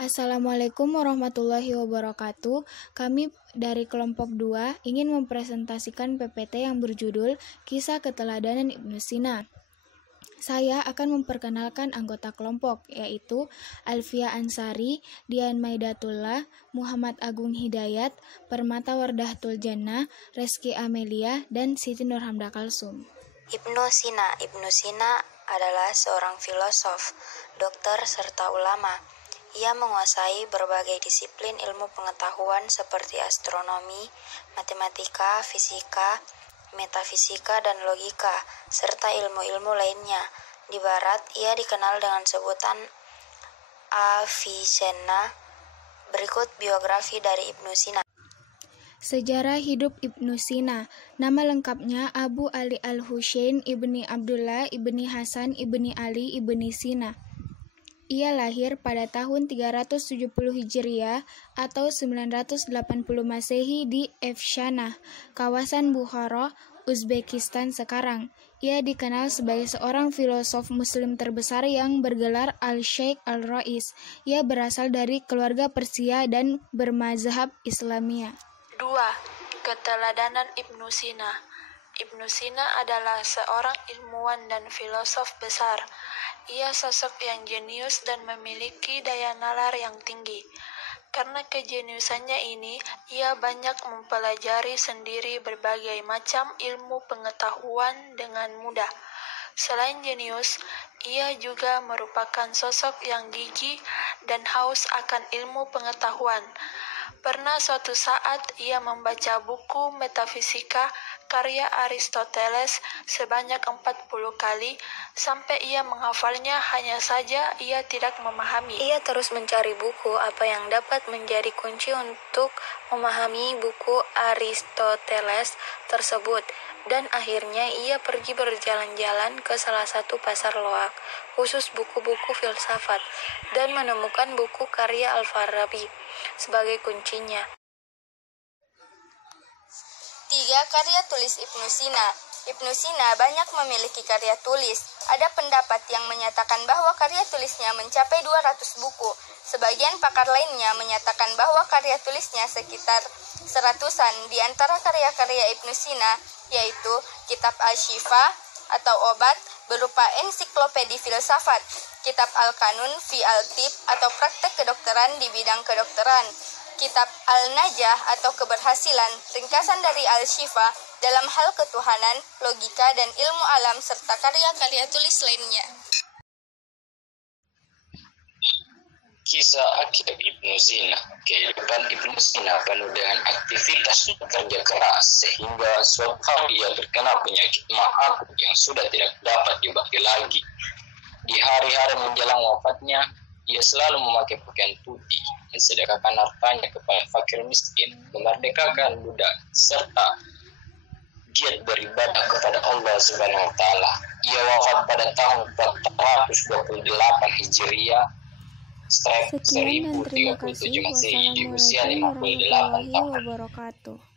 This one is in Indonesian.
Assalamualaikum warahmatullahi wabarakatuh. Kami dari kelompok 2 ingin mempresentasikan PPT yang berjudul Kisah Keteladanan Ibnu Sina. Saya akan memperkenalkan anggota kelompok, yaitu Alfia Ansari, Dian Maidatullah, Muhammad Agung Hidayat, Permata Wardahatul Jannah, Reski Amelia, dan Siti Nurhamda Kalsum. Ibnu Sina adalah seorang filosof, dokter, serta ulama. Ia menguasai berbagai disiplin ilmu pengetahuan seperti astronomi, matematika, fisika, metafisika, dan logika, serta ilmu-ilmu lainnya. Di barat, ia dikenal dengan sebutan Avicenna. Berikut biografi dari Ibnu Sina. Sejarah hidup Ibnu Sina. Nama lengkapnya Abu Ali Al-Husain ibni Abdullah ibni Hasan ibni Ali ibni Sina. Ia lahir pada tahun 370 Hijriah atau 980 Masehi di Efshanah, kawasan Bukhara, Uzbekistan sekarang. Ia dikenal sebagai seorang filosof muslim terbesar yang bergelar Al-Syeikh Al-Rais. Ia berasal dari keluarga Persia dan bermazhab Islamiyah. 2. Keteladanan Ibnu Sina. Ibnu Sina adalah seorang ilmuwan dan filosof besar. Ia sosok yang jenius dan memiliki daya nalar yang tinggi. Karena kejeniusannya ini, ia banyak mempelajari sendiri berbagai macam ilmu pengetahuan dengan mudah. Selain jenius, ia juga merupakan sosok yang gigih dan haus akan ilmu pengetahuan. Pernah suatu saat ia membaca buku metafisika karya Aristoteles sebanyak 40 kali sampai ia menghafalnya, hanya saja ia tidak memahami. Ia terus mencari buku apa yang dapat menjadi kunci untuk memahami buku Aristoteles tersebut, dan akhirnya ia pergi berjalan-jalan ke salah satu pasar loak khusus buku-buku filsafat dan menemukan buku karya Al-Farabi sebagai kuncinya. 3. Karya tulis Ibnu Sina. Ibnu Sina banyak memiliki karya tulis. Ada pendapat yang menyatakan bahwa karya tulisnya mencapai 200 buku. Sebagian pakar lainnya menyatakan bahwa karya tulisnya sekitar 100-an. Di antara karya-karya Ibnu Sina yaitu Kitab Al-Shifa atau obat berupa ensiklopedi filsafat, Kitab Al-Kanun fi Al-Tib atau praktek kedokteran di bidang kedokteran, Kitab Al-Najah atau keberhasilan, ringkasan dari Al-Shifa dalam hal ketuhanan, logika, dan ilmu alam, serta karya-karya tulis lainnya. Kisah akhir Ibnu Sina. Kehidupan Ibnu Sina penuh dengan aktivitas kerja keras, sehingga suatu hari ia terkena penyakit mah akut yang sudah tidak dapat diobati lagi. Di hari-hari menjelang wafatnya, ia selalu memakai pakaian putih, mensedekahkan hartanya kepada fakir miskin, memerdekakan budak, serta giat beribadah kepada Allah Subhanahu wa Ta'ala. Ia wafat pada tahun 428 Hijriah, Sekian dan terima kasih. Wassalamualaikum warahmatullahi wabarakatuh.